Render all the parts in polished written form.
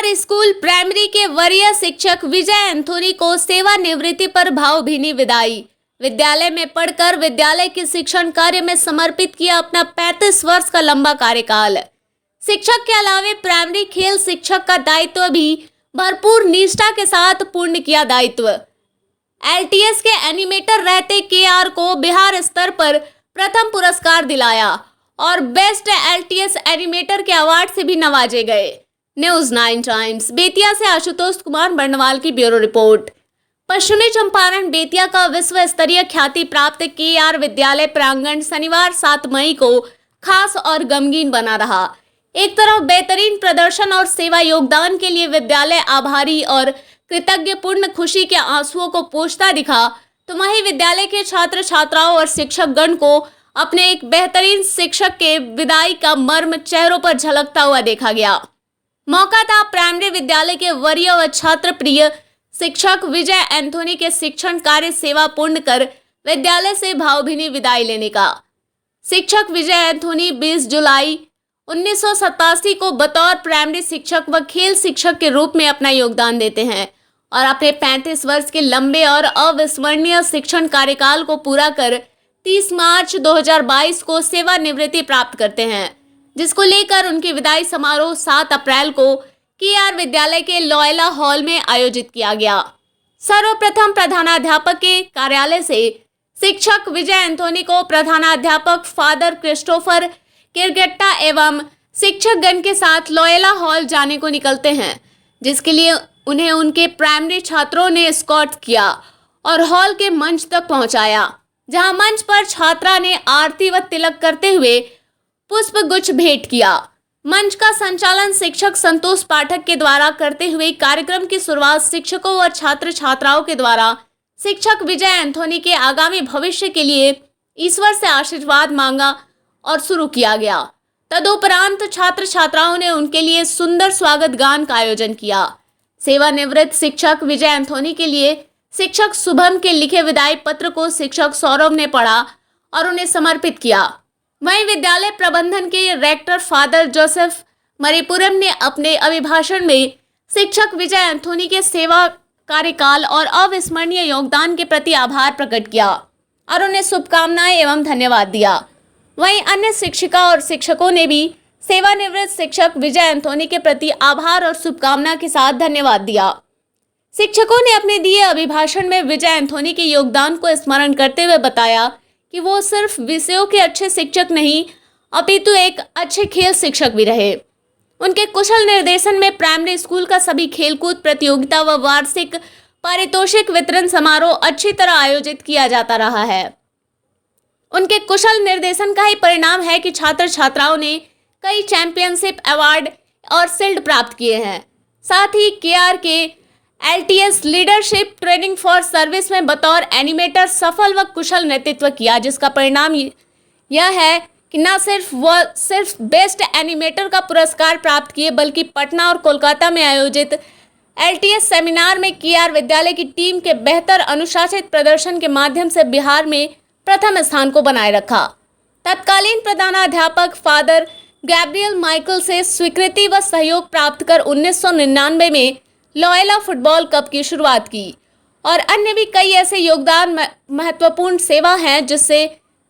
K R school primary के वरीय शिक्षक विजय एंथोनी को सेवानिवृत्ति पर भावभीनी विदाई। विद्यालय में पढ़कर विद्यालय के शिक्षण कार्य में समर्पित किया अपना 35 वर्ष का लंबा कार्यकाल। शिक्षक के अलावे प्राइमरी खेल शिक्षक का दायित्व भी भरपूर निष्ठा के साथ पूर्ण किया। दायित्व एलटीएस के एनिमेटर रहते केआर को बिहार स्तर पर प्रथम पुरस्कार दिलाया और बेस्ट एलटीएस एनिमेटर के अवार्ड से भी नवाजे गए। न्यूज़ 9 टाइम्स बेतिया से आशुतोष कुमार बर्नवाल की ब्यूरो रिपोर्ट। पश्चिमी चंपारण बेतिया का विश्व स्तरीय ख्याति प्राप्त केआर विद्यालय प्रांगण शनिवार 7 मई को खास और गमगीन बना रहा। एक तरफ बेहतरीन प्रदर्शन और सेवा योगदान के लिए विद्यालय आभारी और कृतज्ञ पूर्ण खुशी के आंसुओं को पोंछता दिखा, तो वहीं विद्यालय के छात्र छात्राओं और शिक्षक गण को अपने एक बेहतरीन शिक्षक के विदाई का मर्म चेहरों पर झलकता हुआ देखा गया। मौका था प्राइमरी विद्यालय के वरीय व छात्र प्रिय शिक्षक विजय एंथोनी के शिक्षण कार्य सेवा पूर्ण कर विद्यालय से भावभीनी विदाई लेने का। शिक्षक विजय एंथोनी 20 जुलाई 1987 को बतौर प्राइमरी शिक्षक व खेल शिक्षक के रूप में अपना योगदान देते हैं और अपने 35 वर्ष के लंबे और अविस्मरणीय शिक्षण कार्यकाल को पूरा कर 30 मार्च 2022 को सेवानिवृत्ति प्राप्त करते हैं, जिसको लेकर उनकी विदाई समारोह 7 अप्रैल को केआर विद्यालय के लॉयला हॉल में आयोजित किया गया। सर्वप्रथम प्रधानाध्यापक के कार्यालय से शिक्षक विजय एंथोनी को प्रधानाध्यापक फादर क्रिस्टोफर किरगट्टा एवं शिक्षक गण के साथ लॉयला हॉल जाने को निकलते हैं, जिसके लिए उन्हें उनके प्राइमरी छात्रों ने एस्कॉर्ट किया और हॉल के मंच तक पहुंचाया, जहां मंच पर छात्रा ने आरती व तिलक करते हुए पुष्प गुच्छ भेंट किया। मंच का संचालन शिक्षक संतोष पाठक के द्वारा करते हुए कार्यक्रम की शुरुआत शिक्षकों व छात्र छात्राओं के द्वारा शिक्षक विजय एंथोनी के आगामी भविष्य के लिए ईश्वर से आशीर्वाद मांगा और शुरू किया गया। तदुपरांत छात्र छात्राओं ने उनके लिए सुंदर स्वागत गान का आयोजन किया। सेवानिवृत्त शिक्षक विजय एंथोनी के लिए शिक्षक शुभम के लिखे विदाई पत्र को शिक्षक सौरभ ने पढ़ा और उन्हें समर्पित किया। वहीं विद्यालय प्रबंधन के रेक्टर फादर जोसेफ मरीपुरम ने अपने अभिभाषण में शिक्षक विजय एंथोनी के सेवा कार्यकाल और अविस्मरणीय योगदान के प्रति आभार प्रकट किया और उन्हें शुभकामनाएं एवं धन्यवाद दिया। वहीं अन्य शिक्षिका और शिक्षकों ने भी सेवानिवृत्त शिक्षक विजय एंथोनी के प्रति आभार और शुभकामना के साथ धन्यवाद दिया। शिक्षकों ने अपने दिए अभिभाषण में विजय एंथोनी के योगदान को स्मरण करते हुए बताया कि वो सिर्फ विषयों के अच्छे शिक्षक नहीं, अपितु एक अच्छे खेल शिक्षक भी रहे। उनके कुशल निर्देशन में प्राइमरी स्कूल का सभी खेलकूद प्रतियोगिता व वार्षिक पारितोषिक वितरण समारोह अच्छी तरह आयोजित किया जाता रहा है। उनके कुशल निर्देशन का ही परिणाम है कि छात्र छात्राओं ने कई चैंपियनशिप अवार्ड और शील्ड प्राप्त किए हैं। साथ ही केआर के LTS leadership training for service में बतौर एनिमेटर सफल व कुशल नेतृत्व किया, जिसका परिणाम यह है कि न सिर्फ बेस्ट एनिमेटर का पुरस्कार प्राप्त किए, बल्कि पटना और कोलकाता में आयोजित एलटीएस सेमिनार में केआर विद्यालय की टीम के बेहतर अनुशासित प्रदर्शन के माध्यम से बिहार में प्रथम स्थान को बनाए रखा। तत्कालीन प्रधानाध्यापक फादर गैब्रियल माइकल से स्वीकृति व सहयोग प्राप्त कर 1999 में लॉयला फुटबॉल कप की शुरुआत की और अन्य भी कई ऐसे योगदान महत्वपूर्ण सेवा हैं जिससे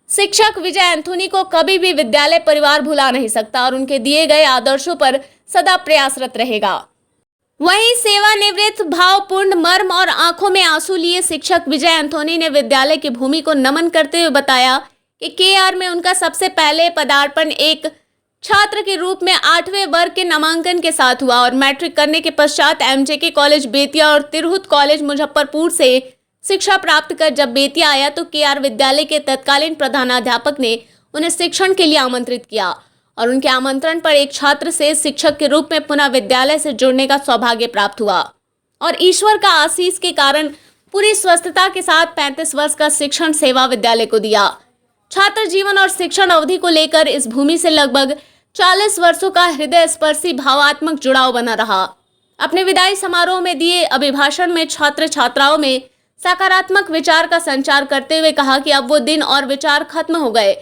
शिक्षक विजय एंथोनी को कभी भी विद्यालय परिवार भुला नहीं सकता और उनके दिए गए आदर्शों पर सदा प्रयासरत रहेगा। वहीं सेवानिवृत्त भावपूर्ण मर्म और आंखों में आंसू लिए शिक्षक विजय एंथोनी ने विद्यालय की भूमि को नमन करते हुए बताया कि केआर में उनका सबसे पहले पदार्पण एक छात्र के रूप में 8वें वर्ग के नामांकन के साथ हुआ और मैट्रिक करने के पश्चात एमजेके कॉलेज बेतिया और तिरहुत कॉलेज मुजफ्फरपुर से शिक्षा प्राप्त कर जब बेतिया आया तो केआर विद्यालय के तत्कालीन प्रधानाध्यापक ने उन्हें शिक्षण के लिए आमंत्रित किया और उनके आमंत्रण पर एक छात्र से शिक्षक के रूप में पुनः विद्यालय से जुड़ने का सौभाग्य प्राप्त हुआ और ईश्वर का आशीष के कारण पूरी स्वस्थता के साथ 35 वर्ष का शिक्षण सेवा विद्यालय को दिया। छात्र जीवन और शिक्षण अवधि को लेकर इस भूमि से लगभग 40 वर्षों का हृदय स्पर्शी भावात्मक जुड़ाव बना रहा। अपने विदाई समारोह में दिए अभिभाषण में छात्र छात्राओं में सकारात्मक विचार का संचार करते हुए कहा कि अब वो दिन और विचार खत्म हो गए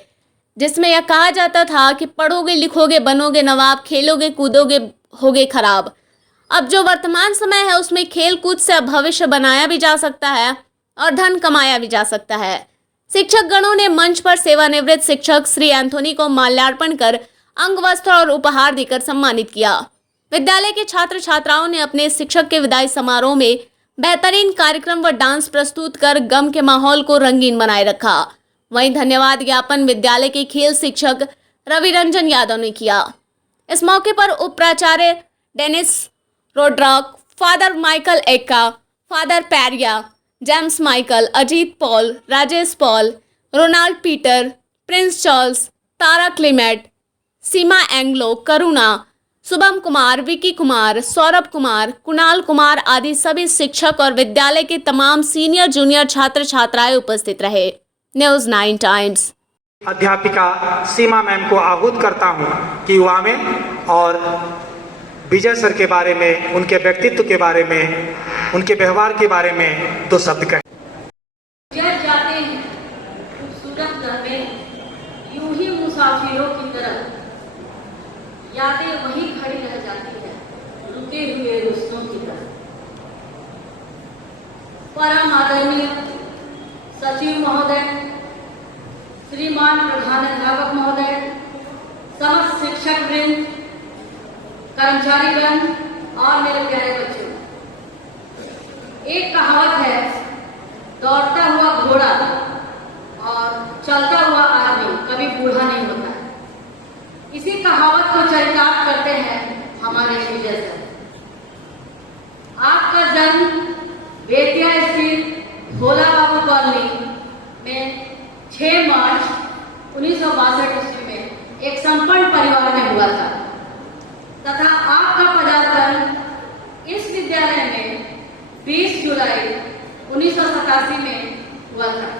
जिसमें यह कहा जाता था कि पढ़ोगे लिखोगे बनोगे नवाब, खेलोगे कूदोगे होगे खराब। अब जो वर्तमान समय है उसमें खेल कूद से भविष्य बनाया भी जा सकता है और धन कमाया भी जा सकता है। शिक्षक गणों ने मंच पर सेवानिवृत्त शिक्षक श्री एंथोनी को माल्यार्पण कर अंग वस्त्र और उपहार देकर सम्मानित किया। विद्यालय के छात्र छात्राओं ने अपने शिक्षक के विदाई समारोह में बेहतरीन कार्यक्रम व डांस प्रस्तुत कर गम के माहौल को रंगीन बनाए रखा। वहीं धन्यवाद ज्ञापन विद्यालय के खेल शिक्षक रवि रंजन यादव ने किया। इस मौके पर उप प्राचार्य Dennis Rodrock, father Michael Ekka, father पैरिया, James Michael, Ajit Paul, Rajesh Paul, Ronald Peter, Prince Charles, Tara Clement, Seema Anglo, Karuna, Shubham Kumar, Vicky Kumar, Saurabh Kumar, Kunal Kumar आदि सभी शिक्षक और विद्यालय के तमाम सीनियर जूनियर छात्र छात्राएं उपस्थित रहे। News 9 times. अध्यापिका सीमा मैम को आहूत करता हूं कि युवा में और विजय सर के बारे में, उनके व्यक्तित्व के बारे में, उनके व्यवहार के बारे में दो शब्द कहें। जब जाते हैं खूबसूरत घर में, यूं ही मुसाफिरों की तरह यादें वहीं खड़ी रह जाती है, रुके हुए रुस्तों की तरह। परम आदरणीय सचिव महोदय, श्रीमान प्रधानाध्यापक महोदय, समस्त शिक्षक वृंद, कर्मचारीगण और मेरे प्यारे बच्चों, एक कहावत है, दौड़ता हुआ घोड़ा और चलता हुआ आदमी कभी बूढ़ा नहीं होता। इसी कहावत को चरितार्थ करते हैं हमारे विजय सर। आपका जन्म बेतिया स्थित भोला बाबू कॉलोनी में 6 मार्च 1962 ईस्वी में एक संपन्न परिवार में हुआ था तथा आपका पदार्पण इस विद्यालय में 20 जुलाई 1987 में हुआ था।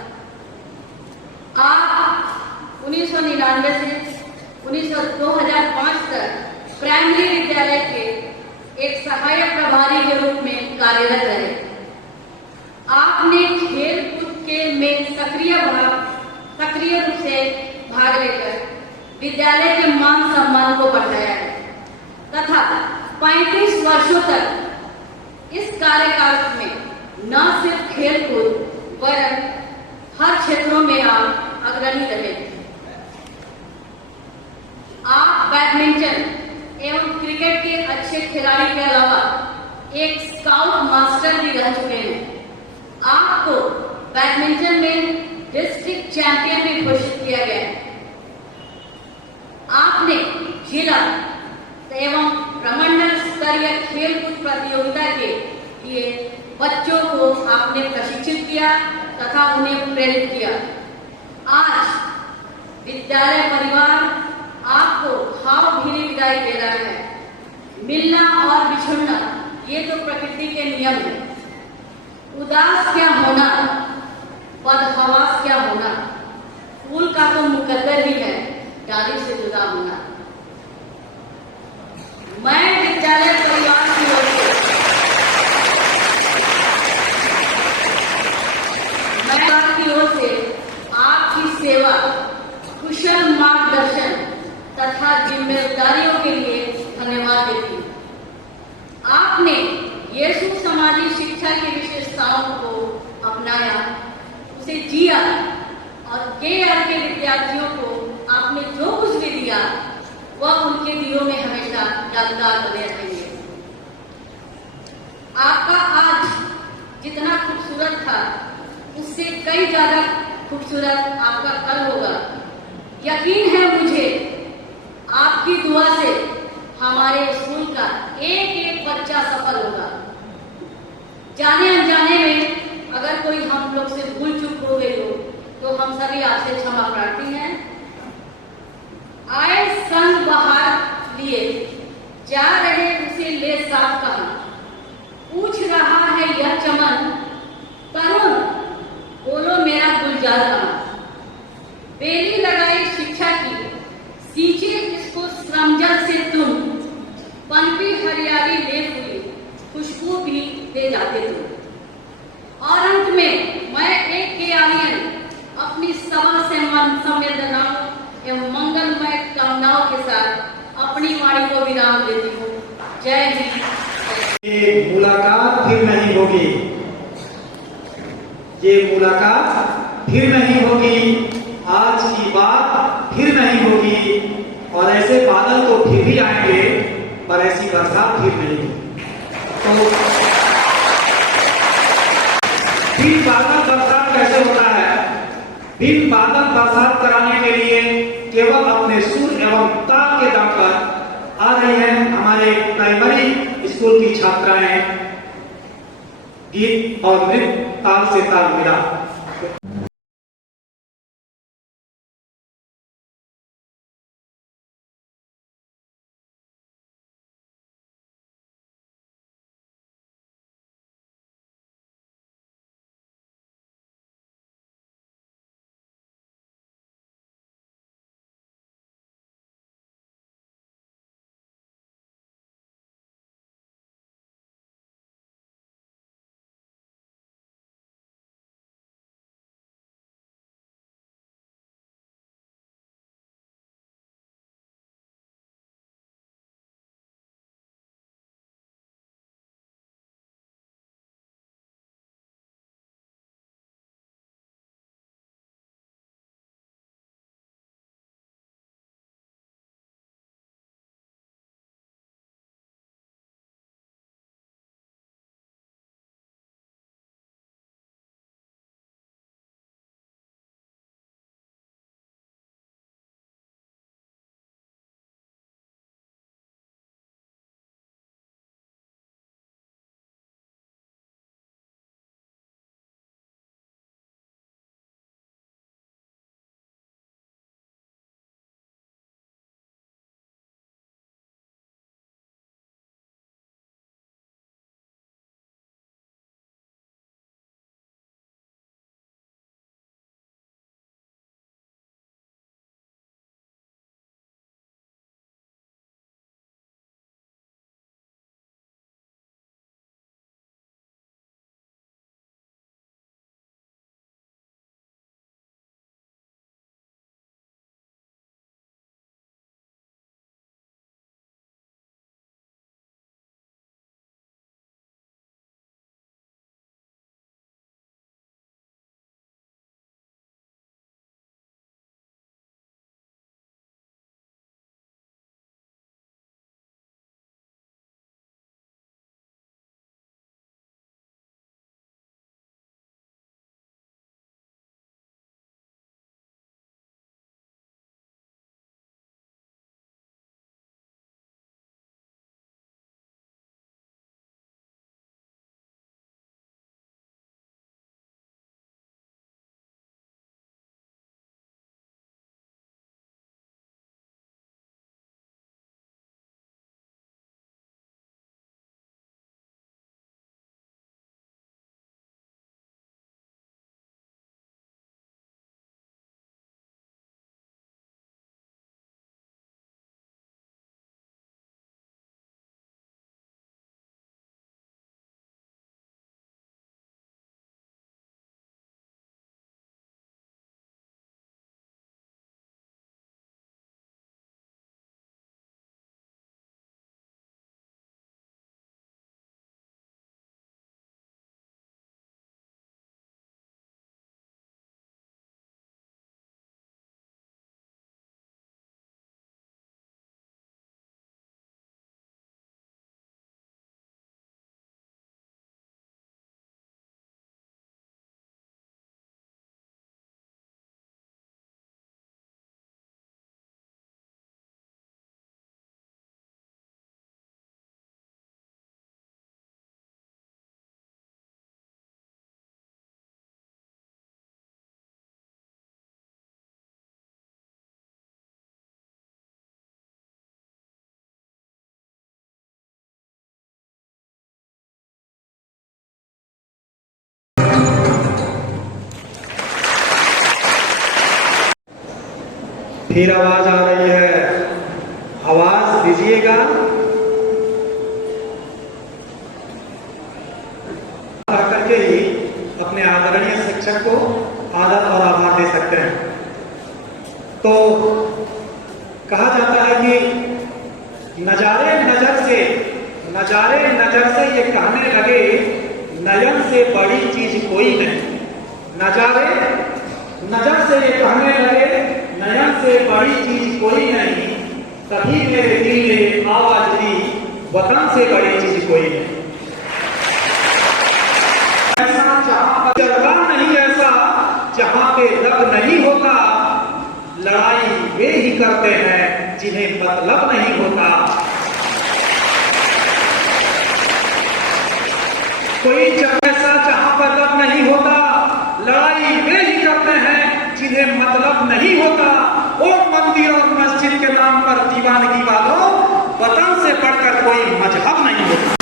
आप 1999 से 2005 तक प्राइमरी विद्यालय के एक सहायक प्रभारी के रूप में कार्यरत रहे। आपने खेल कूद के में सक्रिय रूप से भाग लेकर विद्यालय के मान सम्मान को बढ़ाया है तथा 35 वर्षों तक इस कार्यकाल में न सिर्फ खेल कूद वरन हर क्षेत्रों में आप अग्रणी रहे। आप बैडमिंटन एवं क्रिकेट के अच्छे खिलाड़ी के अलावा एक स्काउट मास्टर भी रह चुके हैं। आपको बैडमिंटन में डिस्ट्रिक्ट चैंपियन भी घोषित किया गया है। आपने जिला एवं प्रमंडल स्तरीय खेलकूद प्रतियोगिता के लिए बच्चों को आपने प्रशिक्षित किया तथा उन्हें प्रेरित किया। आज विद्यालय परिवार आपको भावभीनी विदाई दे रहा है। मिलना और बिछुड़ना ये तो प्रकृति के नियम है। उदास क्या होना, बदहवास क्या होना, फूल का तो मुकद्दर ही है डाली से जुदा होना। मैं विद्यालय परिवार की ओर से आपकी सेवा, कुशल मार्गदर्शन तथा जिम्मेदारियों के लिए धन्यवाद देती हूँ। आपने यीशु समाजी शिक्षा की विशेषताओं को अपनाया, उसे जिया और KR के विद्यार्थियों को आपने जो कुछ भी दिया वह उनके दिलों में हमेशा यादगार बने रहेंगे। आपका आज जितना खूबसूरत था उससे कई ज्यादा खूबसूरत आपका कल होगा। यकीन है मुझे आपकी दुआ से हमारे स्कूल का एक एक बच्चा सफल होगा। जाने अनजाने में अगर कोई हम लोग से भूल चूक हो गई हो तो हम सभी आपसे क्षमा प्रार्थी हैं। आए संग बहार लिए जा रहे उसे ले साफ कहा, पूछ रहा है यह चमन तरुण बोलो मेरा गुलजार कहाँ। बेली लगाई शिक्षा की सींचे इसको श्रमजल से तुम, पनपी हरियाली ले हुई खुशबू भी दे जाते तुम। और अंत में मैं एक KRian अपनी सभा से संवेदनाओं एवं मंगलमय कामनाओं के साथ अपनी वाणी को विराम देती हूँ। जय हिंद। ये मुलाकात फिर नहीं होगी, ये मुलाकात फिर नहीं होगी, आज की बात फिर नहीं होगी, और ऐसे बादल तो फिर भी आएंगे पर ऐसी बरसात फिर नहीं होगी। तो बिन बादल बरसात कैसे होता है? बिन बादल बरसात कराने के लिए केवल अपने सुर एवं ताल के दम पर आ रही हैं हमारे प्राइमरी स्कूल की छात्राएं, गीत और नृत्य ताल से ताल मिला। फिर आवाज आ रही है, आवाज दीजिएगा। करके ही अपने आदरणीय शिक्षक को आदर और आभार दे सकते हैं। तो कहा जाता है कि नजारे नजर से नजारे नजर से ये कहने लगे, नयन से बड़ी चीज कोई नहीं। नजारे नजर से ये कहने लगे, नयन से बड़ी चीज कोई नहीं। तभी मेरे दिल ने आवाज दी, वतन से बड़ी चीज कोई नहीं। ऐसा जहां जगह नहीं, ऐसा जहां पे दर्द नहीं होता। लड़ाई वे ही करते हैं जिन्हें मतलब नहीं होता। कोई जगह ऐसा जहां पर दर्द नहीं होता। लड़ाई वे ही करते हैं जिन्हें मतलब नहीं होता। ओ मंदिर और मस्जिद के नाम पर दीवानगी वालों, वतन से बढ़कर कोई मजहब नहीं होता।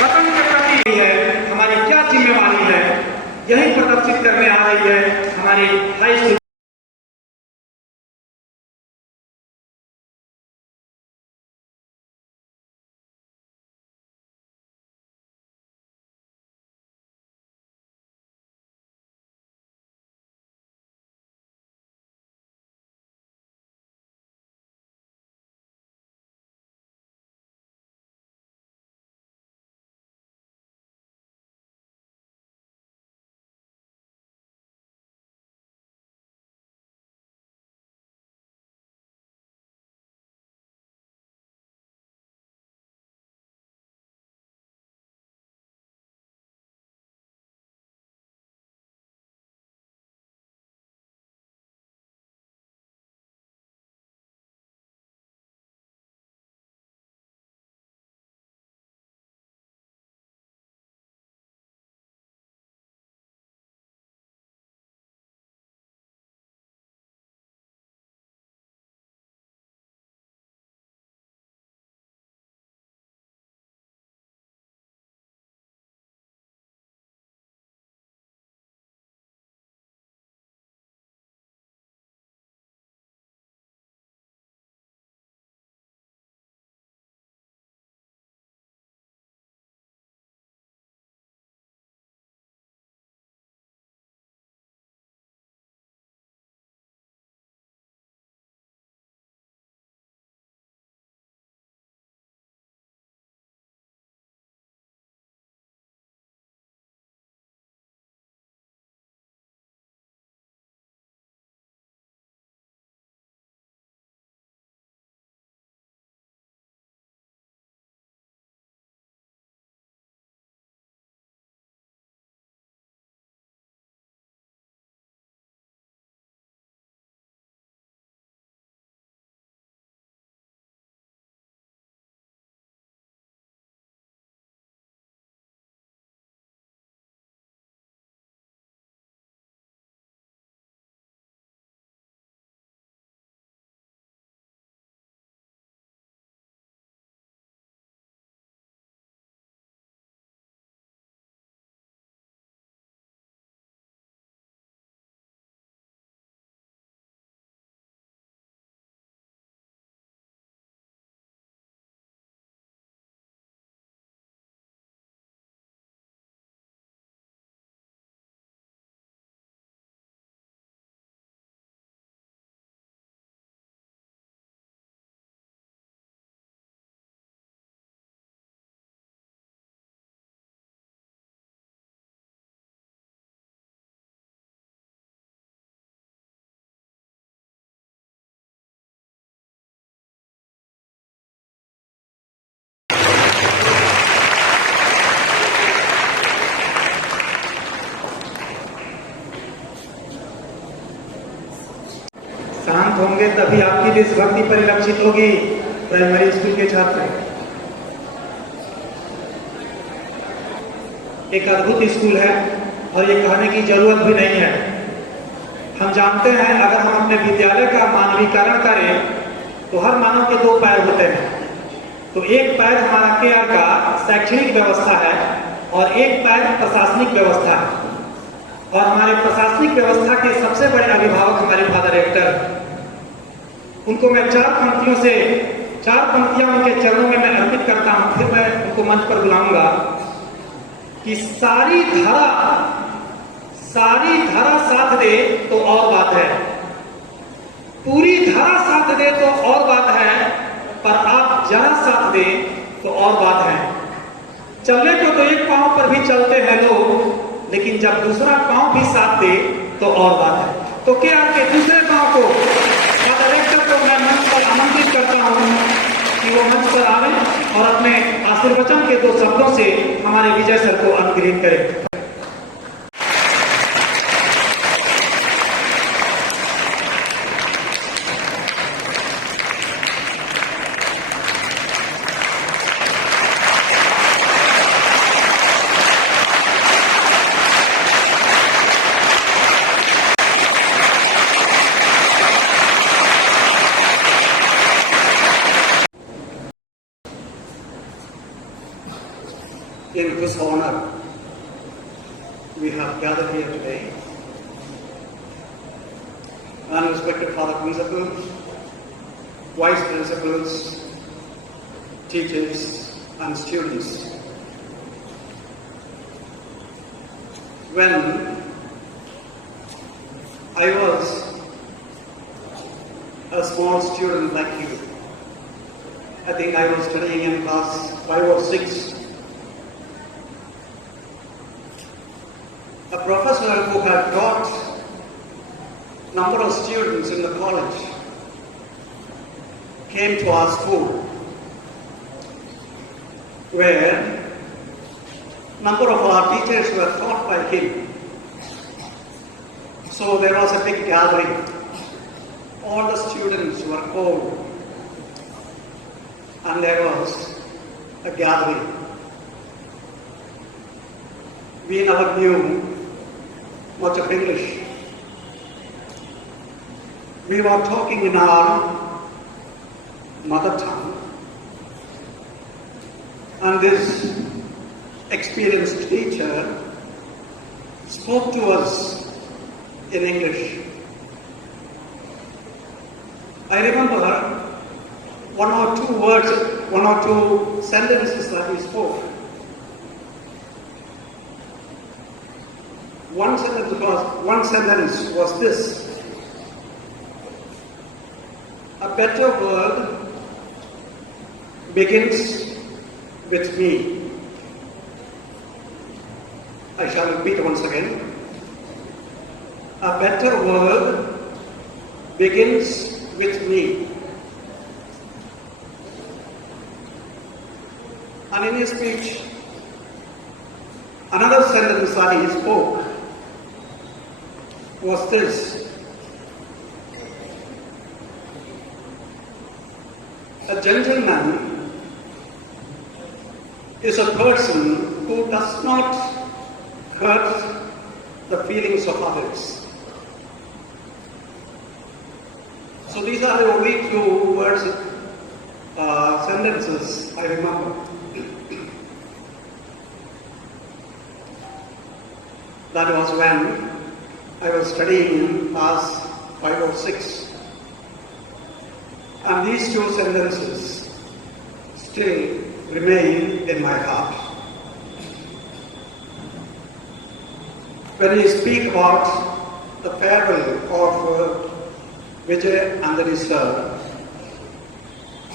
वतन के प्रति है हमारी क्या जिम्मेवारी है, यही प्रदर्शित करने आ रही है हमारी हाई स्कूल। शांत होंगे तभी आपकी देशभक्ति परिलक्षित होगी। प्राइमरी स्कूल के छात्र, एक अद्भुत स्कूल है और ये कहने की जरूरत भी नहीं है। हम जानते हैं अगर हम अपने विद्यालय का मानवीकरण करें तो हर मानव के दो पैर होते हैं। तो एक पैर हमारा केयर का शैक्षणिक व्यवस्था है और एक पैर प्रशासनिक व्यवस्था है। और हमारे प्रशासनिक व्यवस्था के सबसे बड़े अभिभावक हमारे फादर रेक्टर, उनको मैं चार पंक्तियां उनके चरणों में मैं अर्पित करता हूं। फिर मैं उनको मंच पर बुलाऊंगा कि सारी धरा साथ दे तो और बात है, पूरी धरा साथ दे तो और बात है, पर आप जरा साथ दें तो और बात है। चलने को तो एक पांव पर भी चलते हैं लोग, लेकिन जब दूसरा पांव भी साथ दे तो और बात है। तो क्या आपके दूसरे पांव को डायरेक्टर को मैं मंच पर आमंत्रित करता हूं कि वो मंच पर आवे और अपने आशीर्वचन के 2 शब्दों से हमारे विजय सर को अनुग्रहित करें। In whose honor we have gathered here today, unrespected Father Principals, Vice Principals, teachers and students. When I was a small student like you, I think I was studying in class 5 or 6, a professor who had taught number of students in the college came to our school, where number of our teachers were taught by him. So there was a big gathering. All the students were called, and there was a gathering. We never knew much of English. We were talking in our mother tongue, and this experienced teacher spoke to us in English. I remember one or two sentences that he spoke. One sentence was this: a better world begins with me. I shall repeat once again. A better world begins with me. And in his speech, another sentence that he spoke was this: a gentleman is a person who does not hurt the feelings of others. So these are the only 2 words, sentences I remember. That was when I was studying in class 5 or 6. And these 2 sentences still remain in my heart. When we speak about the farewell of Vijay Anthony sir,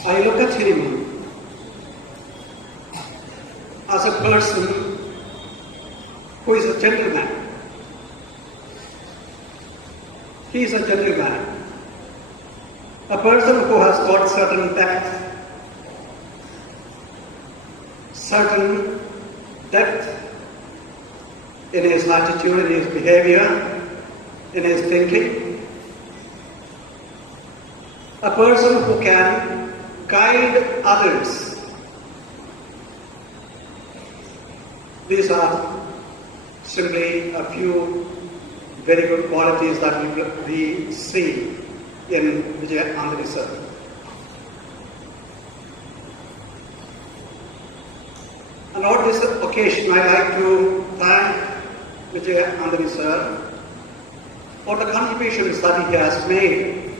I look at him as a person who is a gentleman. He is a gentleman, a person who has got certain depth in his attitude, in his behavior, in his thinking. A person who can guide others. These are simply a few very good qualities that we see in Vijay Anthony sir. And on this occasion, I like to thank Vijay Anthony sir for the contributions that he has made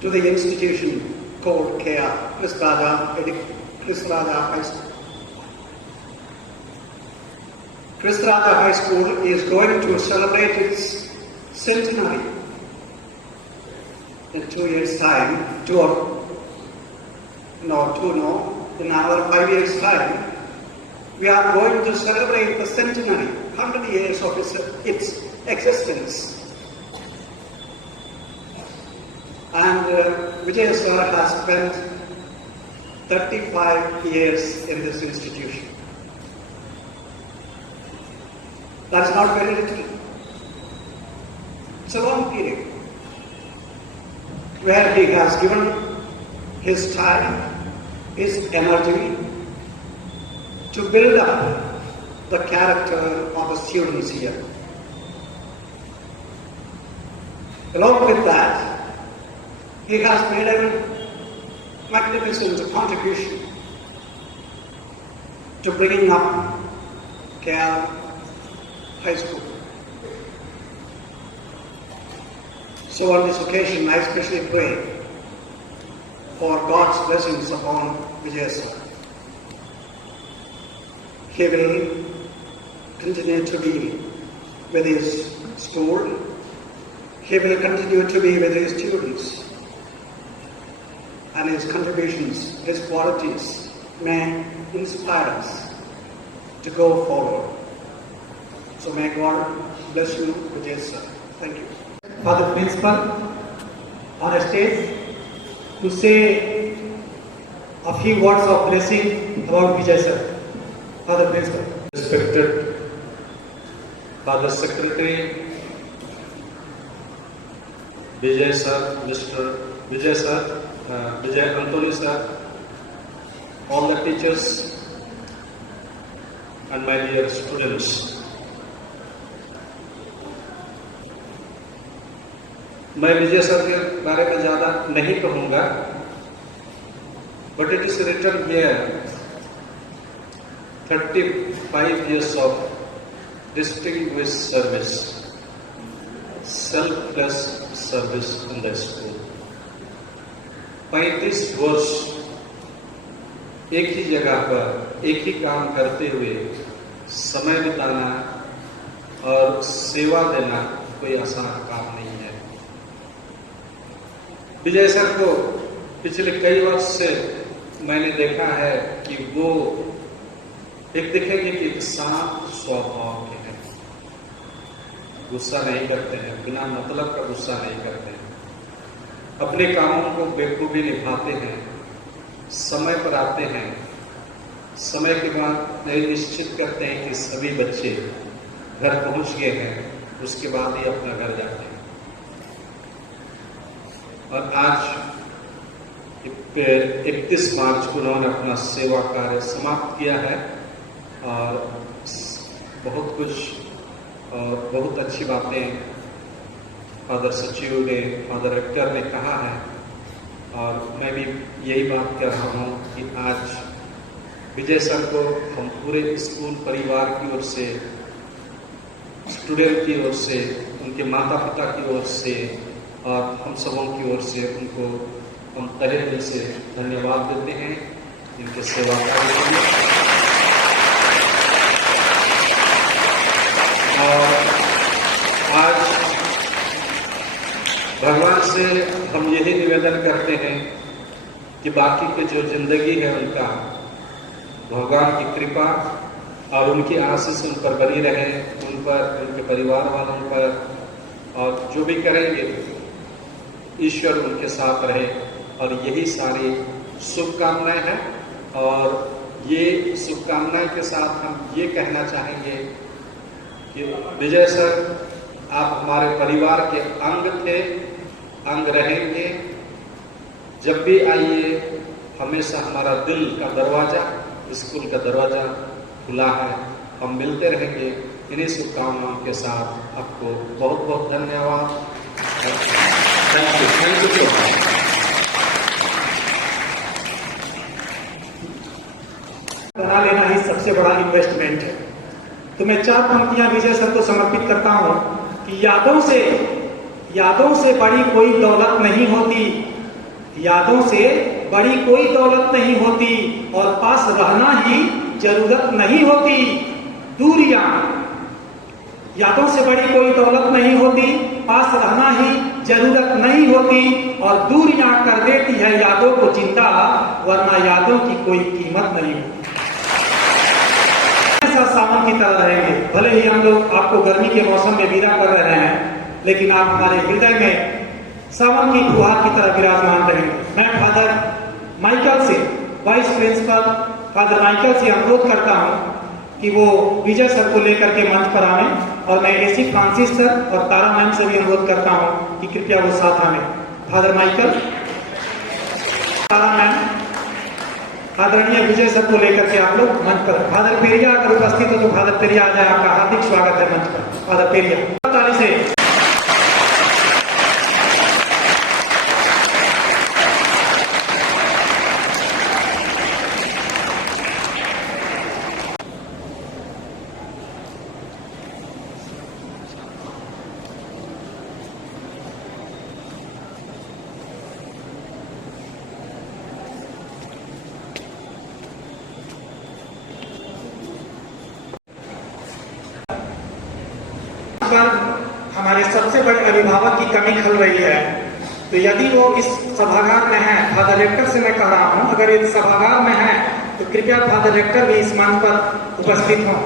to the institution called KR, Chris Raja High School. Chris Raja High School is going to celebrate its centenary. in 2 years' time, in another 5 years' time, we are going to celebrate the centenary, 100 years of its existence. And Vijay sir has spent 35 years in this institution. That's not very little. It's a long period where he has given his time, his energy to build up the character of the students here. Along with that, he has made a magnificent contribution to bringing up KL High School. So on this occasion, I especially pray for God's blessings upon Vijay sir. He will continue to be with his school. He will continue to be with his students. And his contributions, his qualities may inspire us to go forward. So may God bless you, Vijay sir. Thank you. Father Principal on a stage to say a few words of blessing about Vijay sir. Father Principal. Respected Father Secretary, Vijay sir, Mr. Vijay sir, Vijay Anthony sir, all the teachers and my dear students. मैं विजय sir के बारे में ज़्यादा नहीं कहूँगा, but it is written here 35 years of distinguished service, selfless service in the school. 35 वर्ष एक ही जगह पर एक ही काम करते हुए समय बिताना और सेवा देना कोई आसान काम नहीं है। विजय सर को पिछले कई वर्ष से मैंने देखा है कि वो एक देखेंगे कि एक शांत स्वभाव के हैं, गुस्सा नहीं करते हैं, बिना मतलब का गुस्सा नहीं करते हैं, अपने कामों को बेखूबी निभाते हैं, समय पर आते हैं, समय के बाद ये निश्चित करते हैं कि सभी बच्चे घर पहुंच गए हैं, उसके बाद ही अपना घर जाते हैं। और आज 31 मार्च को उन्होंने अपना सेवा कार्य समाप्त किया है और बहुत कुछ और बहुत अच्छी बातें फादर सचिव ने, फादर रेक्टर ने कहा है और मैं भी यही बात कर रहा हूँ कि आज विजय सर को हम पूरे स्कूल परिवार की ओर से, स्टूडेंट की ओर से, उनके माता पिता की ओर से और हम सबों की ओर से उनको हम तहे दिल से धन्यवाद देते हैं इनके सेवा कार्य के लिए। और आज भगवान से हम यही निवेदन करते हैं कि बाकी की जो जिंदगी है उनका भगवान की कृपा और उनकी आशीष उन पर बनी रहे, उन पर, उनके परिवार वालों पर, और जो भी करेंगे ईश्वर उनके साथ रहे। और यही सारी शुभकामनाएं हैं और ये शुभकामनाएं के साथ हम ये कहना चाहेंगे कि विजय सर आप हमारे परिवार के अंग थे, अंग रहेंगे। जब भी आइए हमेशा हमारा दिल का दरवाजा, स्कूल का दरवाजा खुला है, हम मिलते रहेंगे। इन्हीं शुभकामनाओं के साथ आपको बहुत बहुत धन्यवाद। Thank you so much. बना लेना ही सबसे बड़ा इन्वेस्टमेंट है। तो मैं 4 पंक्तियां विजय सर को समर्पित करता हूं कि यादों से बड़ी कोई दौलत नहीं होती, यादों से बड़ी कोई दौलत नहीं होती और पास रहना ही जरूरत नहीं होती। दूरियां, यादों से बड़ी कोई दौलत नहीं होती, पास रहना ही जरूरत नहीं होती। और दूरियां कर देती है यादों को जिंदा, वरना यादों की कोई कीमत नहीं होती। ऐसा सावन की तरह रहेंगे, भले ही हम लोग आपको गर्मी के मौसम में विदा कर रहे हैं, लेकिन आप हमारे हृदय में सावन की फुहार की तरह विराजमान रहेंगे। मैं फादर माइकल से, वाइस प्रिंसिपल फादर माइकल से अनुरोध करता हूं कि वो विजय सर को लेकर के मंच पर आए, और मैं एसी फ्रांसिस सर और तारा मैम से भी अनुरोध करता हूं कि कृपया वो साथ आए। फादर माइकल, तारा मैम, आदरणीय विजय सर को लेकर के आप लोग मंच पर। फादर पेरिया अगर उपस्थित हो तो फादर पेरिया आ जाए, आपका हार्दिक स्वागत है मंच पर। फादर पेरिया ताली से। पर हमारे सबसे बड़े अभिभावक की कमी खल रही है, तो यदि वो इस सभागार में है, फादर रेक्टर से मैं कह रहा हूं, अगर इस सभागार में है तो कृपया फादर रेक्टर भी इस मंच पर उपस्थित हों।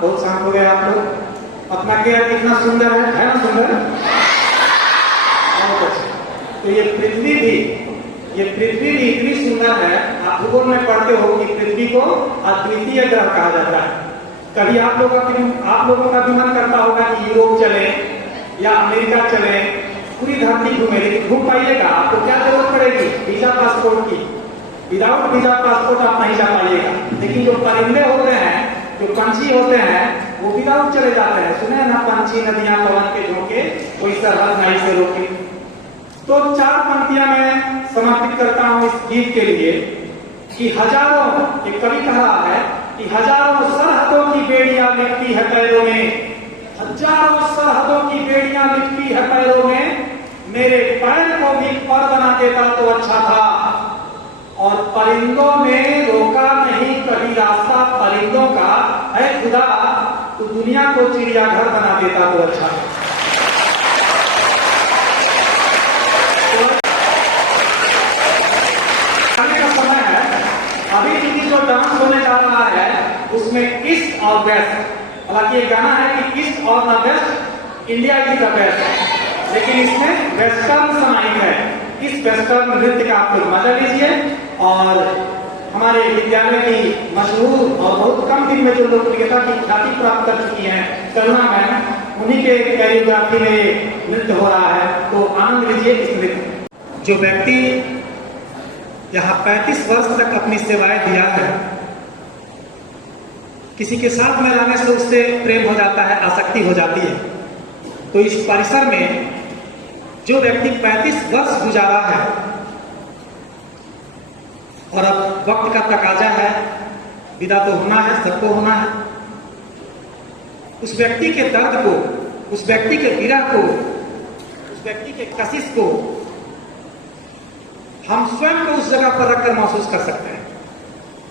बहुत शांत हो गए आप लोग। अपना केयर कितना सुंदर है ना सुंदर? बहुत अच्छा। तो ये पृथ्वी भी इतनी सुंदर है, आप भूगोल में पढ़ते हो कि पृथ्वी को अद्वितीय ग्रह कहा जाता है। कभी आप लोगों का भी मन करता होगा कि यूरोप चले या अमेरिका चले, पूरी धरती घूमे, लेकिन घूम पाइएगा? आपको क्या जरूरत पड़ेगी? वीजा पासपोर्ट की। विदाउट वीजा पासपोर्ट आप नहीं जा पाइएगा। लेकिन जो परिंदे होते हैं, जो पंछी होते हैं, वो विदाउट चले जाते हैं। सुने ना, पंछी नदियां पवन के झोंके, कोई सरहद नहीं से रोके। तो 4 पंक्तियां मैं समर्पित करता हूं इस गीत के लिए कि हजारों, एक कवि कह रहा है कि हजारों सरहदों की बेड़ियां लिपटी है पैरों में, हजारों सरहदों की बेड़ियां लिपटी है पैरों में, मेरे पैर को भी पर बना देता तो अच्छा था। और परिंदों ने रोका नहीं कभी रास्ता परिंदों का, है खुदा तो दुनिया को चिड़ियाघर बना देता तो अच्छा था। का समय है, अभी चूंकि जो डांस होने जा रहा है उसमें ईस्ट और वेस्ट, हालांकि ये गाना है कि ईस्ट और न वेस्ट इंडिया की द बेस्ट, लेकिन इसमें वेस्टर्न समाहित है। इस वेस्टर्न नृत्य का आप लोग मजा लीजिए। और हमारे विद्यालय की मशहूर और बहुत कम दिन में जो लोकप्रियता की ख्याति प्राप्त कर चुकी हैं करुणा मैम, उन्हीं के कोरियोग्राफी में नृत्य हो रहा है, तो आनंद लीजिए इस नृत्य। जो व्यक्ति यहाँ 35 वर्ष तक अपनी सेवाएं दिया है, किसी के साथ में रहने से उससे प्रेम हो जाता है, आसक्ति हो जाती है। तो इस परिसर में जो व्यक्ति 35 वर्ष गुजारा है और अब वक्त का तकाजा है, विदा तो होना है, सबको होना है, उस व्यक्ति के दर्द को, उस व्यक्ति के विरह को, उस व्यक्ति के कशिश को हम स्वयं को उस जगह पर रखकर महसूस कर सकते हैं।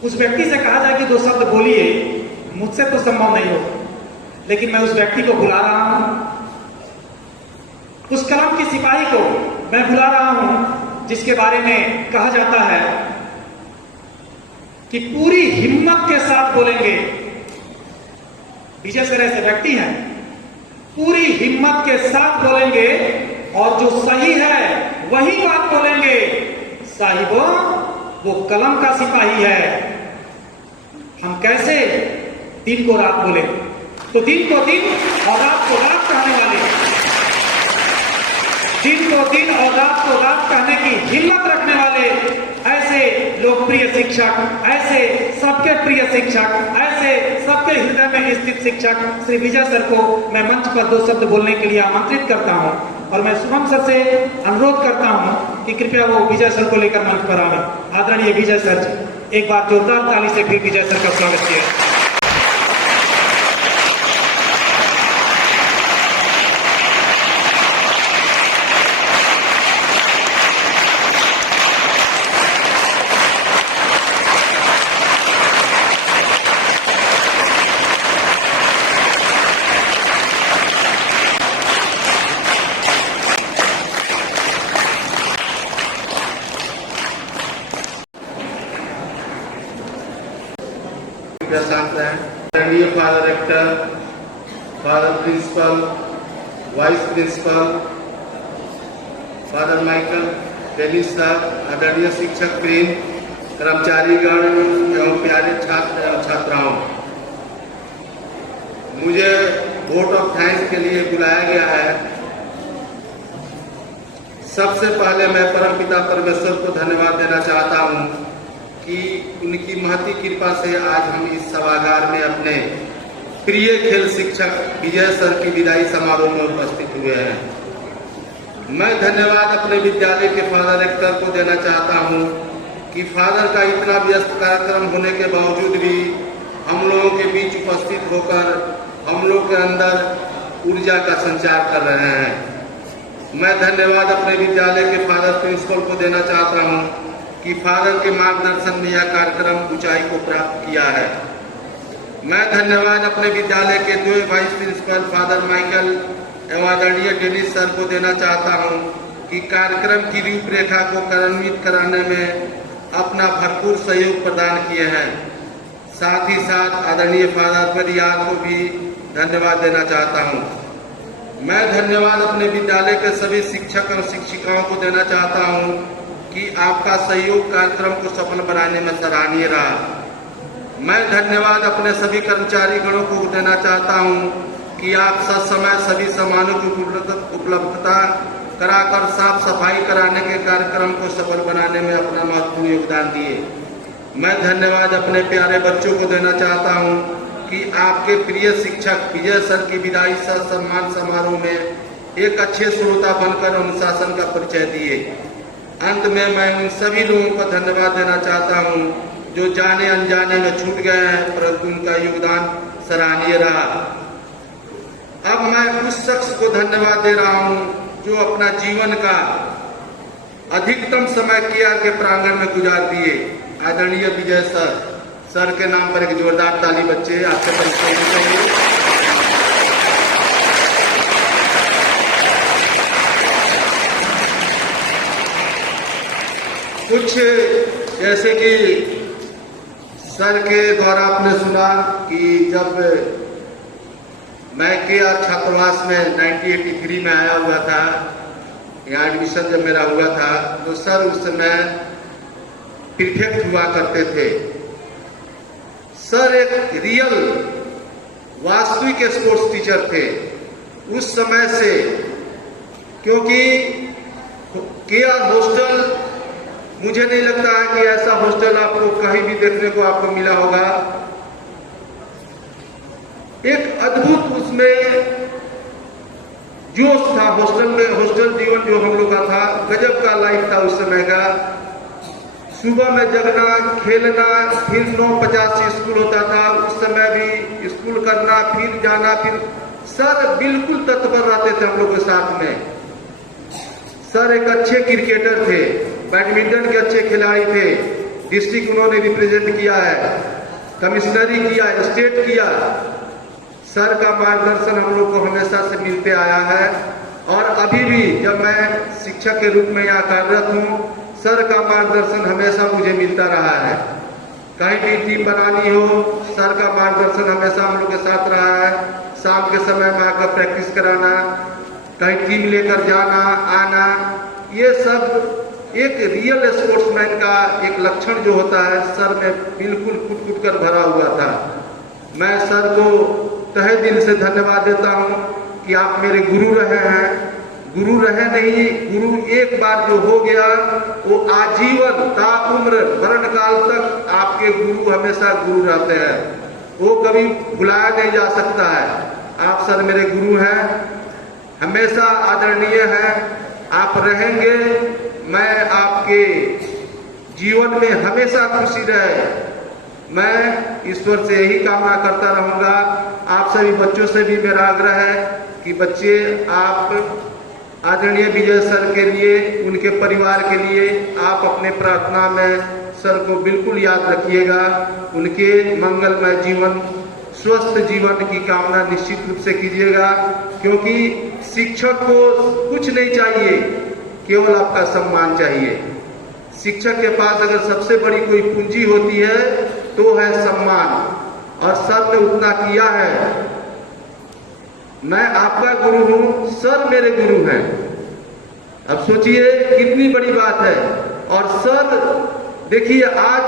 उस व्यक्ति से कहा जाए कि 2 शब्द बोलिए, मुझसे तो संभव नहीं हो, लेकिन मैं उस व्यक्ति को बुला रहा हूं, उस कलम की सिपाही को मैं बुला रहा हूं जिसके बारे में कहा जाता है कि पूरी हिम्मत के साथ बोलेंगे। विजय सर ऐसे व्यक्ति हैं, पूरी हिम्मत के साथ बोलेंगे और जो सही है वही बात बोलेंगे। साहिबों, वो कलम का सिपाही है। हम कैसे दिन को रात बोले, तो दिन को दिन और रात को रात कहने वाले, दिन को दिन और रात को रात कहने की हिम्मत रखने वाले ऐसे लोकप्रिय शिक्षक, ऐसे सबके प्रिय शिक्षक, ऐसे सबके हृदय में स्थित शिक्षक श्री विजय सर को मैं मंच पर 2 शब्द बोलने के लिए आमंत्रित करता हूं। और मैं शुभम सर से अनुरोध करता हूं कि कृपया वो विजय सर को लेकर मंच पर आवे। आदरणीय विजय सर जी, एक बार जोरदार ताली से फिर विजय सर का स्वागत किया। आदरणीय father rector, father principal, vice principal, father Michael, Dennis साहब, आदरणीय शिक्षक प्रेम, कर्मचारीगण एवं प्यारे छात्र छात्राओं, मुझे वोट ऑफ थैंक्स के लिए बुलाया गया है। सबसे पहले मैं परमपिता परमेश्वर को धन्यवाद देना चाहता हूँ कि उनकी महती कृपा से आज हम इस सभागार में अपने प्रिय खेल शिक्षक विजय सर की विदाई समारोह में उपस्थित हुए हैं। मैं धन्यवाद अपने विद्यालय के फादर रेक्टर को देना चाहता हूं कि फादर का इतना व्यस्त कार्यक्रम होने के बावजूद भी हम लोगों के बीच उपस्थित होकर हम लोग के अंदर ऊर्जा का संचार कर रहे हैं। मैं धन्यवाद अपने विद्यालय के फादर प्रिंसिपल को देना चाहता हूं कि फादर के मार्गदर्शन में यह कार्यक्रम ऊंचाई को प्राप्त किया है। मैं धन्यवाद अपने विद्यालय के 2 वाइस प्रिंसिपल फादर माइकल एवं आदरणीय डेनिस सर को देना चाहता हूं कि कार्यक्रम की रूपरेखा को कार्यान्वित कराने में अपना भरपूर सहयोग प्रदान किए हैं। साथ ही साथ आदरणीय फादर परियार को भी धन्यवाद देना चाहता हूं। मैं धन्यवाद अपने विद्यालय के सभी शिक्षक और शिक्षिकाओं को देना चाहता हूं कि आपका सहयोग कार्यक्रम को सफल बनाने में सराहनीय रहा। मैं धन्यवाद अपने सभी कर्मचारी गणों को देना चाहता हूं कि आप ससमय सभी सामानों की उपलब्धता कराकर साफ सफाई कराने के कार्यक्रम को सफल बनाने में अपना महत्वपूर्ण योगदान दिए। मैं धन्यवाद अपने प्यारे बच्चों को देना चाहता हूं कि आपके प्रिय शिक्षक विजय सर की विदाई सम्मान समारोह में एक अच्छे श्रोता बनकर अनुशासन का परिचय दिए। अंत में मैं उन सभी लोगों को धन्यवाद देना चाहता हूं जो जाने अनजाने में छूट गए हैं, परंतु उनका योगदान सराहनीय रहा। अब मैं उस शख्स को धन्यवाद दे रहा हूं जो अपना जीवन का अधिकतम समय केआर के प्रांगण में गुजार दिए। आदरणीय विजय सर के नाम पर एक जोरदार ताली बच्चे आपसे परिचय होनी चाहिए। कुछ जैसे कि सर के द्वारा आपने सुना कि जब मैं केआर छात्रावास में 1983 में आया हुआ था, यहाँ एडमिशन जब मेरा हुआ था, तो सर उस समय प्रीफेक्ट हुआ करते थे। सर एक रियल वास्तविक स्पोर्ट्स टीचर थे उस समय से, क्योंकि केआर हॉस्टल मुझे नहीं लगता है कि ऐसा हॉस्टल आपको कहीं भी देखने को आपको मिला होगा। एक अद्भुत उसमें जोश था हॉस्टल में, हॉस्टल जीवन जो हम लोग का था, गजब का लाइफ था उस समय का। सुबह में जगना, खेलना, फिर 9:50 से स्कूल होता था, उस समय भी स्कूल करना, फिर जाना, फिर सर बिल्कुल तत्पर रहते थे हम लोग के साथ में। सर एक अच्छे क्रिकेटर थे, बैडमिंटन के अच्छे खिलाड़ी थे, डिस्ट्रिक्ट उन्होंने रिप्रेजेंट किया है, कमिश्नरी किया, स्टेट किया। सर का मार्गदर्शन हम लोग को हमेशा से मिलते आया है और अभी भी जब मैं शिक्षक के रूप में यहाँ कार्यरत हूँ, सर का मार्गदर्शन हमेशा मुझे मिलता रहा है। कहीं भी टीम बनानी हो, सर का मार्गदर्शन हमेशा हम लोग के साथ रहा है। शाम के समय में आकर प्रैक्टिस कराना, कहीं टीम लेकर जाना आना, ये सब एक रियल स्पोर्ट्समैन का एक लक्षण जो होता है सर में बिल्कुल फुट फुट कर भरा हुआ था। मैं सर को तहे दिल से धन्यवाद देता हूँ कि आप मेरे गुरु रहे हैं। गुरु रहे नहीं, गुरु एक बार जो हो गया वो आजीवन ताउम्र मरण काल तक आपके गुरु हमेशा गुरु रहते हैं, वो कभी भुलाया नहीं जा सकता है। आप सर मेरे गुरु हैं, हमेशा आदरणीय हैं, आप रहेंगे। मैं आपके जीवन में हमेशा खुशी रहे, मैं ईश्वर से यही कामना करता रहूँगा। आप सभी बच्चों से भी मेरा आग्रह है कि बच्चे आप आदरणीय विजय सर के लिए, उनके परिवार के लिए आप अपने प्रार्थना में सर को बिल्कुल याद रखिएगा। उनके मंगलमय जीवन, स्वस्थ जीवन की कामना निश्चित रूप से कीजिएगा, क्योंकि शिक्षक को कुछ नहीं चाहिए, केवल आपका सम्मान चाहिए। शिक्षक के पास अगर सबसे बड़ी कोई पूंजी होती है तो है सम्मान, और सर ने उतना किया है। मैं आपका गुरु हूं, सर मेरे गुरु हैं। अब सोचिए कितनी बड़ी बात है। और सर देखिए आज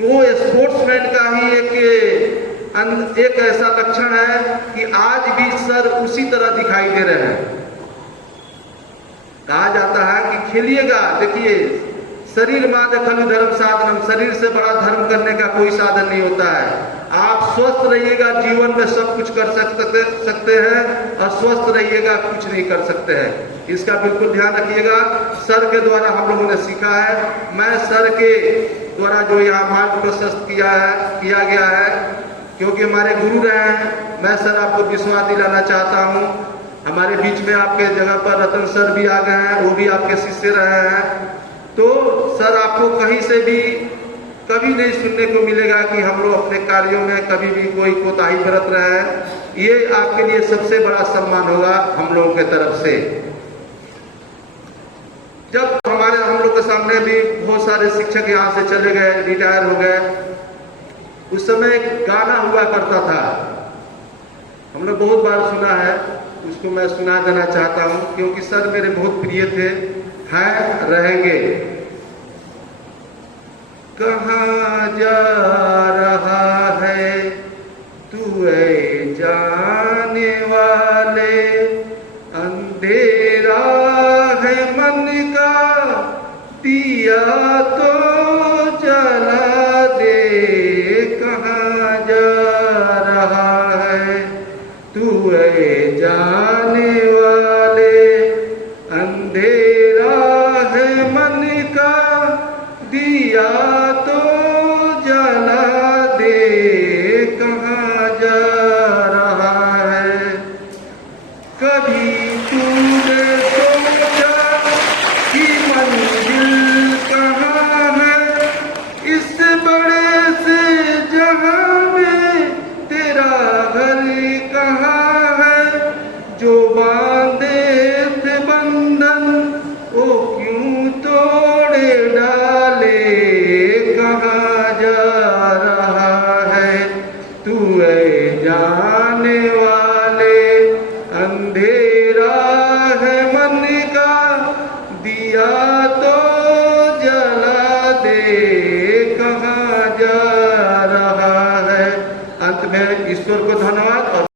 वो स्पोर्ट्समैन का ही एक ऐसा लक्षण है कि आज भी सर उसी तरह दिखाई दे रहे हैं। कहा जाता है कि खेलिएगा, देखिए शरीर माद खलु धर्म साधनम, शरीर से बड़ा धर्म करने का कोई साधन नहीं होता है। आप स्वस्थ रहिएगा, जीवन में सब कुछ कर सकते हैं, और स्वस्थ रहिएगा कुछ नहीं कर सकते हैं। इसका बिल्कुल ध्यान रखिएगा। सर के द्वारा हम लोगों ने सीखा है। मैं सर के द्वारा जो यहाँ मार्ग प्रशस्त किया गया है, क्योंकि हमारे गुरु रहे हैं। मैं सर आपको विश्वास दिलाना चाहता हूँ, हमारे बीच में आपके जगह पर रतन सर भी आ गए हैं, वो भी आपके शिष्य रहे हैं। तो सर आपको कहीं से भी कभी नहीं सुनने को मिलेगा कि हम लोग अपने कार्यों में कभी भी कोई कोताही बरत रहे हैं। ये आपके लिए सबसे बड़ा सम्मान होगा हम लोगों के तरफ से। जब हम लोग के सामने भी बहुत सारे शिक्षक यहाँ से चले गए, रिटायर हो गए, उस समय एक गाना हुआ करता था, हमने बहुत बार सुना है, उसको मैं सुना देना चाहता हूँ क्योंकि सर मेरे बहुत प्रिय थे, हैं रहेंगे। कहाँ जा रहा है तू ऐ जाने वाले, अंधेरा है मन का दिया तो जला दे। कहाँ जा रहा है तू ऐ जाने वाले, अंधेरा है मन का दिया तो जला दे। कहाँ जा रहा है कभी तूने सोचा कि मंजिल कहाँ है, इस बड़े से जहां में तेरा घर कहाँ है। जो बांधे थे बंधन वो क्यों तोड़े डाले। कहाँ जा रहा है तू ऐ जाने वाले, अंधेरा है मन का दिया तो जला दे। कहाँ जा रहा है। अंत में ईश्वर को धन्यवाद और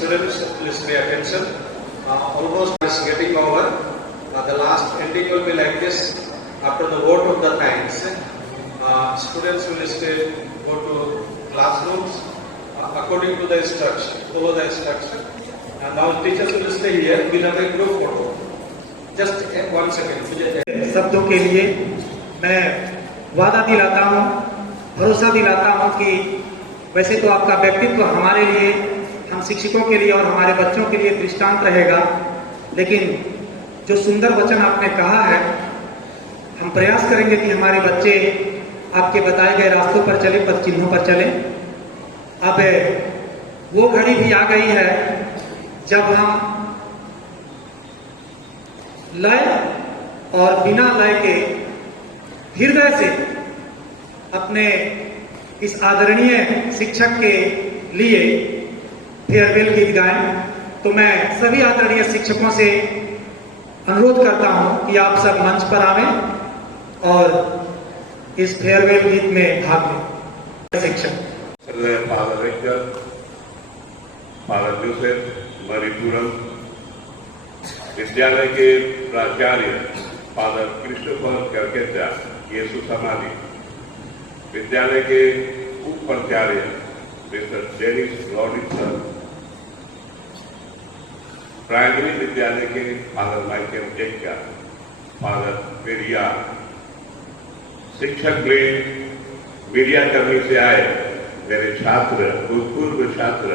students, please pay attention. Almost is getting over. The last ending will be like this. After the vote of the thanks, students will stay, go to classrooms according to the instruction, over the instruction. And now teachers will stay here. We'll have a group photo. Just 1 second. शब्दों के लिए मैं वादा दिलाता हूँ, भरोसा दिलाता हूँ कि वैसे तो आपका व्यक्तित्व हमारे लिए, हम शिक्षकों के लिए और हमारे बच्चों के लिए दृष्टांत रहेगा, लेकिन जो सुंदर वचन आपने कहा है, हम प्रयास करेंगे कि हमारे बच्चे आपके बताए गए रास्तों पर चले, पथ चिन्हों पर चले। अब वो घड़ी भी आ गई है जब हम लय और बिना लय के हृदय से अपने इस आदरणीय शिक्षक के लिए फेयरवेल गीत गाएं। तो मैं सभी आदरणीय शिक्षकों से अनुरोध करता हूं कि आप सब मंच पर आवें और इस फेयरवेल गीत में भाग लें। शिक्षक फादर रेक्टर, फादर जोसेफ मरीपुरम, विद्यालय के प्राचार्य फादर क्रिस्टोफर करकेटा येसु समाधि, विद्यालय के उप प्राचार्य मिस्टर डेनिस लॉरिसन, प्राइमरी विद्यालय के फादर माइकल जेक्का, फादर पेरिया, शिक्षक में मीडिया कर्मी से आए मेरे छात्र, भूतपूर्व छात्र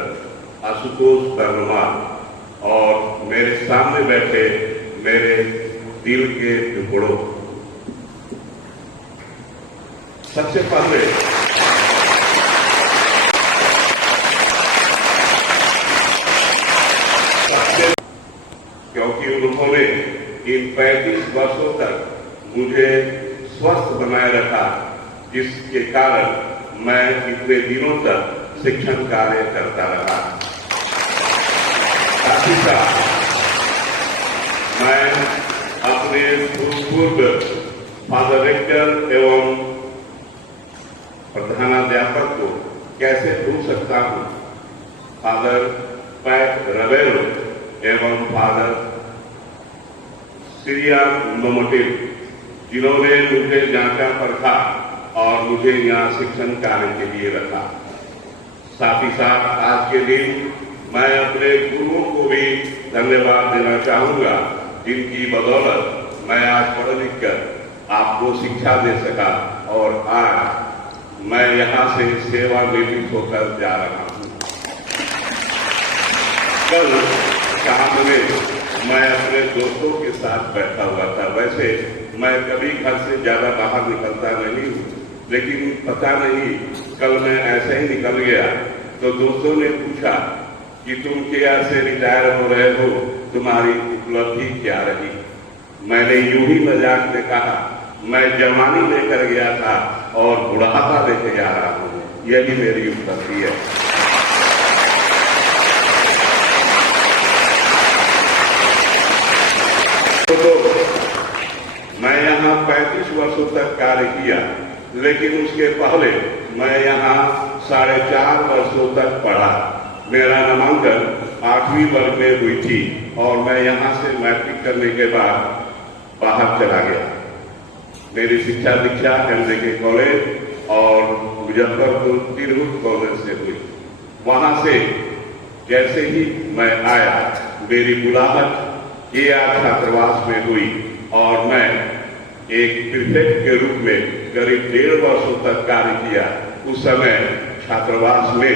आशुतोष बर्नवाल और मेरे सामने बैठे मेरे दिल के टुकड़ों, सबसे पहले क्योंकि उन्होंने इन 35 वर्षों तक मुझे स्वस्थ बनाए रखा, जिसके कारण मैं इतने दिनों तक शिक्षण कार्य करता रहा। साथ ही साथ मैं अपने भूतपूर्व फादर रेक्टर एवं प्रधानाध्यापक को कैसे भूल सकता हूँ, फादर पैट रवेरो एवं फादर सीरिया मोमोटिव, जिन्होंने मुझे जांचा परखा और मुझे यहाँ शिक्षण कार्य के लिए रखा। साथ ही साथ आज के दिन मैं अपने गुरुओं को भी धन्यवाद देना चाहूँगा, जिनकी बदौलत मैं आज पढ़ लिख कर आपको शिक्षा दे सका और आज मैं यहाँ से सेवानिवृत्त होकर जा रहा हूँ। कल शाम में मैं अपने दोस्तों के साथ बैठा हुआ था। वैसे मैं कभी घर से ज्यादा बाहर निकलता नहीं हूँ, लेकिन पता नहीं कल मैं ऐसे ही निकल गया तो दोस्तों ने पूछा कि तुम क्या से रिटायर हो रहे हो, तुम्हारी उपलब्धि क्या रही। मैंने यूं ही मजाक में कहा मैं जवानी लेकर गया था और बुढ़ापा लेके जा रहा हूँ, यह भी मेरी उपलब्धि है। तो मैं यहाँ 35 वर्षों तक कार्य किया, लेकिन उसके पहले मैं यहाँ 4.5 वर्षों तक पढ़ा। मेरा नामांकन 8वीं वर्ग में हुई थी और मैं यहाँ से मैट्रिक करने के बाद बाहर चला गया। मेरी शिक्षा दीक्षा एमजे कॉलेज और मुजफ्फरपुर तिरहुत कॉलेज से हुई। वहाँ से जैसे ही मैं आया, मेरी बुलाहट छात्रावास में हुई और मैं एक प्रीफेक्ट के रूप में करीब 1.5 वर्षों तक कार्य किया। उस समय छात्रावास में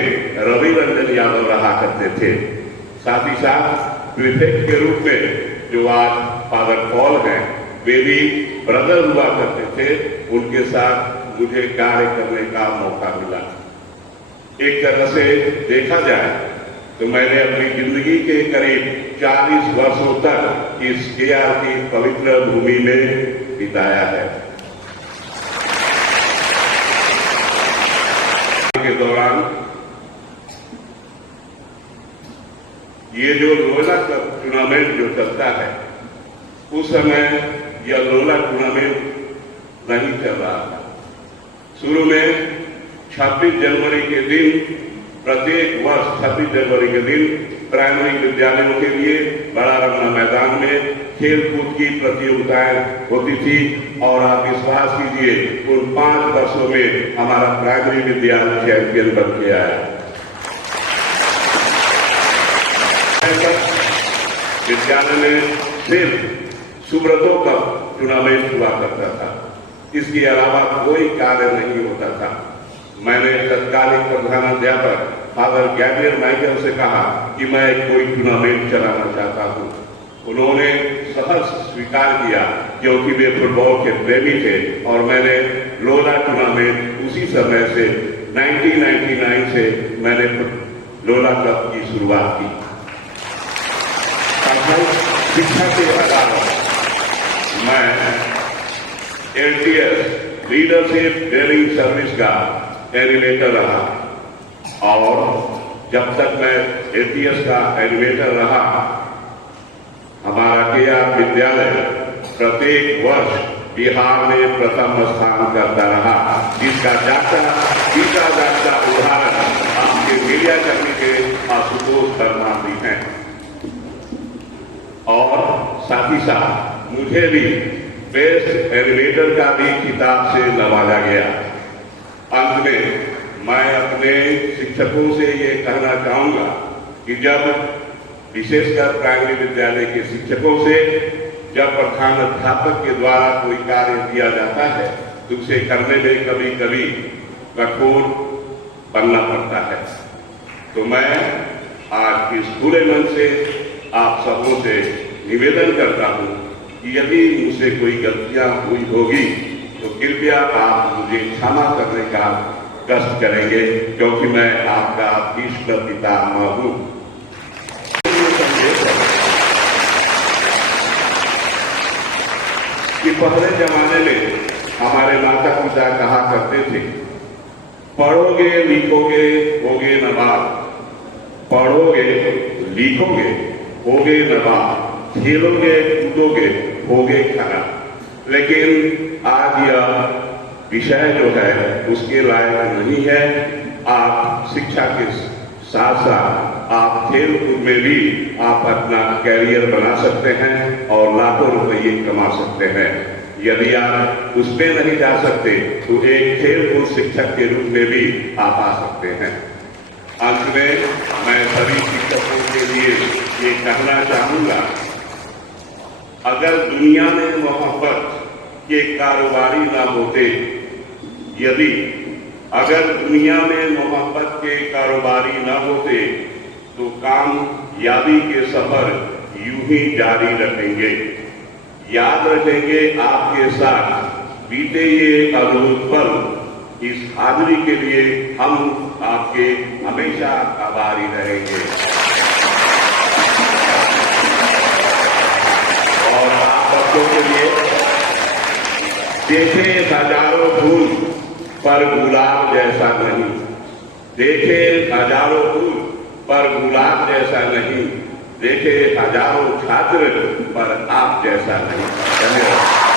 रवि रंजन यादव रहा करते थे। साथ ही साथ प्रीफेक्ट के रूप में जो आज फादर पॉल हैं, वे भी ब्रदर हुआ करते थे। उनके साथ मुझे कार्य करने का मौका मिला। एक तरह से देखा जाए तो मैंने अपनी जिंदगी के करीब 40 वर्षों तक इस केआर की पवित्र भूमि में बिताया है। के दौरान ये जो लोला कप टूर्नामेंट जो चलता है, उस समय यह लोला टूर्नामेंट नहीं चल रहा था। शुरू में 26 जनवरी के दिन प्रत्येक वर्ष 26 जनवरी के दिन प्राइमरी विद्यालयों के लिए बड़ा रमना मैदान में खेल कूद की प्रतियोगिताएं होती थी और आप विश्वास कीजिए उन 5 वर्षों में हमारा प्राइमरी विद्यालय चैंपियन बन के आया। विद्यालय में सिर्फ सुब्रतों का टूर्नामेंट हुआ करता था, इसके अलावा कोई कार्य नहीं होता था। मैंने तत्कालीन प्रधानाध्यापक फादर गैब्रियल माइकल से कहा कि मैं कोई टूर्नामेंट चलाना चाहता हूं। उन्होंने सहर्ष स्वीकार किया क्योंकि वे फुटबॉल के प्रेमी थे और मैंने लोला टूर्नामेंट उसी समय से 1999 से मैंने लोला क्लब की शुरुआत की। शिक्षा के अलावा मैं LTS लीडरशिप ट्रेनिंग सर्विस का एनिमेटर रहा और जब तक मैं LTS का एनिमेटर रहा हमारा KR विद्यालय प्रत्येक वर्ष बिहार में प्रथम स्थान करता रहा, जिसका बीता जाता उदाहरण आपके मीडिया कर्मी के आशुतोष शर्मा भी हैं। और साथ ही साथ मुझे भी बेस्ट एनिमेटर का भी खिताब से नवाजा गया। अंत में मैं अपने शिक्षकों से ये कहना चाहूंगा कि जब विशेषकर प्राइमरी विद्यालय के शिक्षकों से जब प्रधान अध्यापक के द्वारा कोई कार्य दिया जाता है तो उसे करने में कभी कभी कठोर बनना पड़ता है। तो मैं आज इस खुले मन से आप सबों से निवेदन करता हूं कि यदि मुझसे कोई गलतियां हुई होगी तो कृपया आप मुझे क्षमा करने का कष्ट करेंगे, क्योंकि मैं आपका इष्ट पितामह हूं। कि पहले जमाने में हमारे माता पिता कहा करते थे, पढ़ोगे लिखोगे होगे नवाब, पढ़ोगे लिखोगे होगे नवाब, खेलोगे कूदोगे होगे खराब। लेकिन आज यह विषय जो है उसके लायक नहीं है। आप शिक्षा के साथ साथ आप खेल कूद में भी आप अपना कैरियर बना सकते हैं और लाखों रुपये कमा सकते हैं। यदि आप उसमें नहीं जा सकते तो एक खेल कूद शिक्षक के रूप में भी आप आ सकते हैं। अंत में मैं सभी शिक्षकों के लिए ये कहना चाहूंगा, अगर दुनिया में मोहब्बत के कारोबारी ना होते, अगर दुनिया में मोहब्बत के कारोबारी न होते तो कामयाबी के सफर यूं ही जारी रखेंगे। याद रखेंगे आपके साथ बीते ये अद्भुत पल। इस हाजिरी के लिए हम आपके हमेशा आभारी रहेंगे। और आप बच्चों के लिए देखे हजारों फूल पर गुलाब जैसा नहीं, देखे हजारों फूल पर गुलाब जैसा नहीं, देखे हजारों छात्र पर आप जैसा नहीं। धन्यवाद।